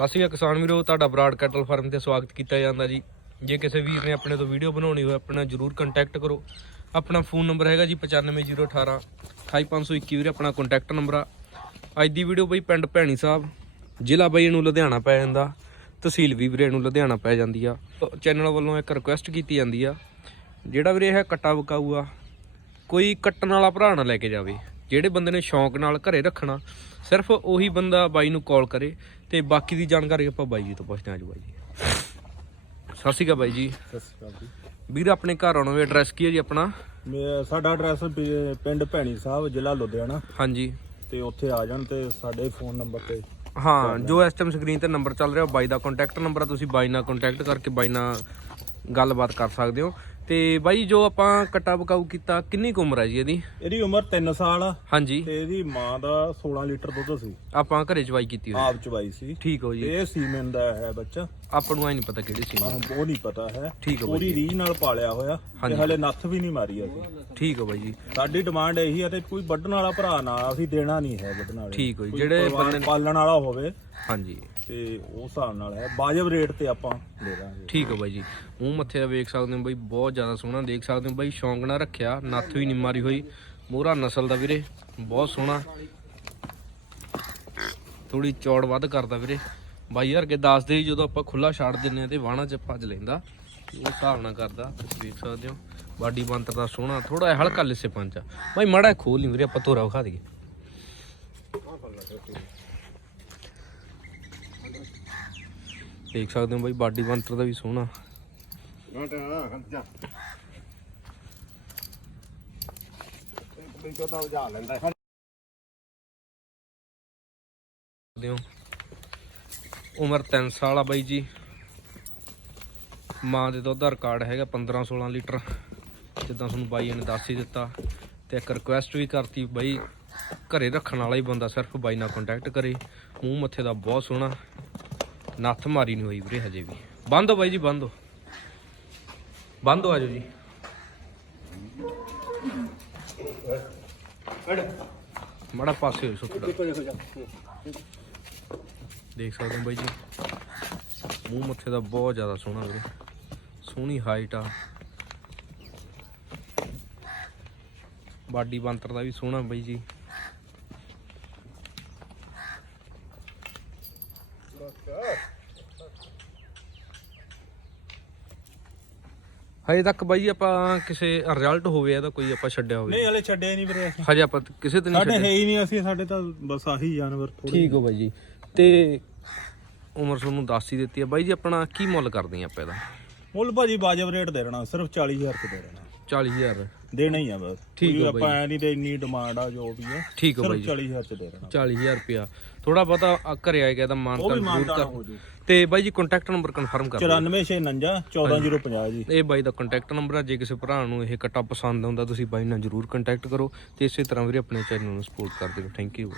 ਸਤਿ ਸ਼੍ਰੀ ਅਕਾਲ ਕਿਸਾਨ ਵੀਰੋ, ਤੁਹਾਡਾ ਬਰਾਡ ਕੈਟਲ ਫਾਰਮ ਤੇ ਸਵਾਗਤ ਕੀਤਾ ਜਾਂਦਾ ਜੀ। ਜੇ ਕਿਸੇ ਵੀਰ ਨੇ ਆਪਣੇ ਤੋਂ ਵੀਡੀਓ ਬਣਾਉਣੀ ਹੋਵੇ ਆਪਣਾ ਜਰੂਰ ਕੰਟੈਕਟ ਕਰੋ। ਆਪਣਾ ਫੋਨ ਨੰਬਰ ਹੈਗਾ ਜੀ 95018 28521 ਵੀਰੇ, ਆਪਣਾ ਕੰਟੈਕਟ ਨੰਬਰ ਆ। ਅੱਜ ਦੀ ਵੀਡੀਓ ਬਈ ਪਿੰਡ ਭੈਣੀ ਸਾਹਿਬ, ਜ਼ਿਲ੍ਹਾ ਬਈ ਇਹਨੂੰ ਲੁਧਿਆਣਾ ਪੈ ਜਾਂਦਾ, ਤਹਿਸੀਲ ਵੀ ਵੀਰੇ ਨੂੰ ਲੁਧਿਆਣਾ ਪੈ ਜਾਂਦੀ ਆ। ਚੈਨਲ ਵੱਲੋਂ ਇੱਕ ਰਿਕੁਐਸਟ ਕੀਤੀ ਜਾਂਦੀ ਆ, ਜਿਹੜਾ ਵੀਰੇ ਇਹ ਕੱਟਾ ਵਕਾਊ ਆ, ਕੋਈ ਕੱਟਣ ਵਾਲਾ ਭਰਾ ਨਾ ਲੈ ਕੇ ਜਾਵੇ। ਜਿਹੜੇ ਬੰਦੇ ਨੇ ਸ਼ੌਂਕ ਨਾਲ ਘਰੇ ਰੱਖਣਾ ਸਿਰਫ ਉਹੀ ਬੰਦਾ ਬਾਈ ਨੂੰ ਕਾਲ ਕਰੇ ਤੇ ਬਾਕੀ ਦੀ ਜਾਣਕਾਰੀ ਆਪਾਂ ਬਾਈ ਜੀ ਤੋਂ ਪੁੱਛਦੇ ਹਾਂ ਜੀ ਬਾਈ ਜੀ। ਸਤਿ ਸ਼੍ਰੀ ਅਕਾਲ ਬਾਈ ਜੀ। ਸਤਿ ਸ਼੍ਰੀ ਅਕਾਲ ਜੀ। ਵੀਰ ਆਪਣੇ ਘਰ ਆਉਣਾ ਵੇ ਐਡਰੈਸ ਕੀ ਹੈ ਜੀ ਆਪਣਾ? ਸਾਡਾ ਐਡਰੈਸ ਪਿੰਡ ਭੈਣੀ ਸਾਹਿਬ ਜ਼ਿਲ੍ਹਾ ਲੁਧਿਆਣਾ। ਹਾਂਜੀ। ਤੇ ਉੱਥੇ ਆ ਜਾਣ ਤੇ ਸਾਡੇ ਫੋਨ ਨੰਬਰ ਤੇ ਹਾਂ ਜੋ ਇਸ ਟਾਈਮ ਸਕਰੀਨ ਤੇ ਨੰਬਰ ਚੱਲ ਰਿਹਾ ਉਹ ਬਾਈ ਦਾ ਕੰਟੈਕਟ ਨੰਬਰ ਆ ਤੁਸੀਂ ਬਾਈ ਨਾਲ ਕੰਟੈਕਟ ਕਰਕੇ ਬਾਈ ਨਾਲ ਗੱਲਬਾਤ ਕਰ ਸਕਦੇ ਹੋ। ਤੇ ਬਾਈ ਜੋ ਆਪਾਂ ਕੱਟਾ ਬਕਾਊ ਕੀਤਾ ਕਿੰਨੀ ਕੁ ਉਮਰ ਹੈ ਜੀ ਇਹਦੀ? ਇਹਦੀ ਉਮਰ 3 ਸਾਲ ਆ। ਹਾਂਜੀ। ਤੇ ਇਹਦੀ ਮਾਂ ਦਾ 16 ਲੀਟਰ ਦੁੱਧ ਸੀ। ਆਪਾਂ ਘਰੇ ਚਵਾਈ ਕੀਤੀ ਹੋਈ। ਆਪ ਚਵਾਈ ਸੀ। ਠੀਕ ਹੋ ਜੀ। ਇਹ ਸੀਮਨ ਦਾ ਹੈ ਬੱਚਾ। ਆਪਾਂ ਨੂੰ ਆਈ ਨਹੀਂ ਪਤਾ ਕਿਹੜੀ ਸੀ ਆਹ ਉਹ ਨਹੀਂ ਪਤਾ ਹੈ। ਠੀਕ ਹੈ ਬਾਈ ਪੂਰੀ ਰੀਝ ਨਾਲ ਪਾਲਿਆ ਹੋਇਆ। ਤੇ ਹਲੇ ਨੱਥ ਵੀ ਨਹੀਂ ਮਾਰੀ ਅਸੀਂ। ਠੀਕ ਹੋ ਬਾਈ ਜੀ। ਸਾਡੀ ਡਿਮਾਂਡ ਇਹੀ ਹੈ ਤੇ ਕੋਈ ਵੱਢਣ ਵਾਲਾ ਭਰਾ ਨਾ ਅਸੀਂ ਦੇਣਾ ਨਹੀਂ ਹੈ ਵੱਢਣ ਵਾਲੇ। ਠੀਕ ਹੋ ਜੀ। ਕੋਈ ਜਿਹੜੇ ਪਰਿਵਾਰ ਬੰਦੇ ਪਾਲਣ ਵਾਲਾ ਹੋਵੇ। ਹਾਂਜੀ। ਤੇ ਉਸ ਹਿਸਾਬ ਨਾਲ ਹੈ। ਵਾਜਬ ਰੇਟ ਤੇ ਆਪਾਂ ਦੇ ਦਾਂਗੇ। ਠੀਕ ਹੈ ਬਾਈ ਜੀ। ਮੂੰਹ ਮੱਥੇ ਦਾ ਵੇਖ ਸਕਦੇ ਹੋ ਬਾਈ ਬਹੁਤ ਬਹੁਤ ਜ਼ਿਆਦਾ ਸੋਹਣਾ ਦੇਖ ਸਕਦੇ ਹੋ ਬਾਈ, ਸ਼ੌਂਕ ਨਾਲ ਰੱਖਿਆ, ਨੱਥ ਵੀ ਨਹੀਂ ਮਾਰੀ ਹੋਈ। ਮੋਹਰਾ ਨਸਲ ਦਾ ਵੀਰੇ, ਬਹੁਤ ਸੋਹਣਾ। ਥੋੜੀ ਚੌੜ ਵੱਧ ਕਰਦਾ ਵੀਰੇ। ਬਾਈ ਯਾਰ ਕੇ ਦੱਸਦੇ ਸੀ ਜਦੋਂ ਆਪਾਂ ਖੁੱਲਾ ਛੱਡ ਦਿੰਨੇ ਆ ਤੇ ਵਾਣਾ ਚ ਭੱਜ ਲੈਂਦਾ। ਉਹ ਹਿਸਾਬ ਨਾਲ ਕਰਦਾ, ਤੁਸੀਂ ਸਕਦੇ ਹੋ। ਬਾਡੀ ਬੰਤਰ ਦਾ ਸੋਹਣਾ ਥੋੜਾ ਹਲਕਾ ਲਿੱਸੇ ਪੰਚ ਆ। ਬਾਈ, ਮਾੜਾ ਜਿਹਾ ਖੋਲ ਨਹੀਂ ਵੀਰੇ, ਆਪਾਂ ਤੋਰਾ ਵਿਖਾ ਦਈਏ। ਦੇਖ ਸਕਦੇ ਹੋ ਬਾਈ, ਬਾਡੀ ਬੰਤਰ ਦਾ ਵੀ ਸੋਹਣਾ। ਸਕਦੇ ਹੋ ਉਮਰ 3 ਸਾਲ ਆ ਬਾਈ ਜੀ ਮਾਂ ਦੇ ਦੁੱਧ ਦਾ ਰਿਕਾਰਡ ਹੈਗਾ 15 16 ਲੀਟਰ। ਜਿੱਦਾਂ ਤੁਹਾਨੂੰ ਬਾਈ ਨੇ ਦੱਸ ਹੀ ਦਿੱਤਾ। ਤੇ ਇੱਕ ਰਿਕੁਐਸਟ ਵੀ ਕਰਤੀ ਬਾਈ, ਘਰੇ ਰੱਖਣ ਵਾਲਾ ਹੀ ਬੰਦਾ ਸਿਰਫ ਬਾਈ ਨਾਲ ਕੰਟੈਕਟ ਕਰੇ। ਮੂੰਹ ਮੱਥੇ ਦਾ ਬਹੁਤ ਸੋਹਣਾ। ਨੱਥ ਮਾਰੀ ਨਹੀਂ ਹੋਈ ਵੀਰੇ ਹਜੇ ਵੀ। ਬੰਦ ਹੋ ਬਾਈ ਜੀ, ਬੰਦ ਹੋ। ਬੰਦ ਹੋ ਆਜੋ ਜੀ। ਮੜਾ ਪਾਸੇ ਹੋ ਸੁੱਕਦਾ ਦੇਖ ਸਕਦੇ ਹੋ ਬਾਈ ਜੀ। ਮੂੰਹ ਮੱਥੇ ਦਾ ਬਹੁਤ ਜ਼ਿਆਦਾ ਸੋਹਣਾ ਵੀਰੇ। ਸੋਹਣੀ ਹਾਈਟ ਆ। ਬਾਡੀ ਬੰਤਰ ਦਾ ਵੀ ਸੋਹਣਾ ਬਾਈ ਜੀ। ਹਜੇ ਤੱਕ ਬਾਈ ਆਪਾਂ ਕਿਸੇ ਰਿਜ਼ਲਟ ਹੋਵੇ ਇਹਦਾ ਕੋਈ ਆਪਾਂ ਛੱਡਿਆ ਹੋਵੇ। ਨਹੀਂ ਹਲੇ ਛੱਡਿਆ ਨਹੀਂ ਵੀਰੇ ਅਸੀਂ। ਹਜੇ ਆਪਾਂ ਕਿਸੇ ਤੇ ਨਹੀਂ ਸਾਡੇ ਛੱਡਿਆ ਹੈ ਹੀ ਨਹੀਂ ਅਸੀਂ ਸਾਡੇ ਤਾਂ ਬਸ ਆਹੀ ਜਾਨਵਰ ਥੋੜ੍ਹੇ। ਠੀਕ ਹੋ ਬਾਈ ਜੀ। ਤੇ ਉਮਰ ਤੁਹਾਨੂੰ ਦੱਸ ਹੀ ਦਿੱਤੀ ਹੈ ਬਾਈ ਜੀ ਆਪਣਾ ਕੀ ਮੁੱਲ ਕਰਦੇ ਆ ਆਪਾਂ ਇਹਦਾ? ਮੁੱਲ ਭਾਜੀ ਵਾਜਬ ਰੇਟ ਦੇ ਦੇਣਾ ਸਿਰਫ 40000 ਰੁਪਏ ਦੇ ਦੇਣਾ 40000 ਦੇਣਾ ਹੀ ਆ ਬਸ। ਠੀਕ ਕੋਈ ਆ ਆਪਾਂ ਐ ਨਹੀਂ ਤੇ ਇੰਨੀ ਡਿਮਾਂਡ ਆ ਜੋ ਵੀ ਹੈ ਠੀਕ ਹੋ ਸਿਰਫ ਬਾਈ ਜੀ। 40000 ਚ ਦੇ ਦੇਣਾ 40000 ਰੁਪਿਆ ਥੋੜਾ ਬਹੁਤਾ ਆ ਘਰੇ ਆਏਗਾ ਤਾਂ ਮਾਨ ਉਹ ਵੀ ਜ਼ਰੂਰ ਮਾਨਤਾ ਕਰ। ਹੋ ਜੂ ਤੇ ਬਾਈ ਜੀ ਕੰਟੈਕਟ ਨੰਬਰ ਕਨਫਰਮ ਕਰ ਦਿਓ। 9449 14050 ਜੀ। ਇਹ ਬਾਈ ਦਾ ਕੰਟੈਕਟ ਨੰਬਰ ਆ ਜੇ ਕਿਸੇ ਭਰਾ ਨੂੰ ਇਹ ਕੱਟਾ ਪਸੰਦ ਆਉਂਦਾ ਤੁਸੀਂ ਬਾਈ ਨਾਲ ਜਰੂਰ ਕੰਟੈਕਟ ਕਰੋ ਤੇ ਇਸੇ ਤਰ੍ਹਾਂ ਵੀਰੇ ਆਪਣੇ ਚੈਨਲ ਨੂੰ ਸਪੋਰਟ ਕਰਦੇ ਰਹੋ ਥੈਂਕ ਯੂ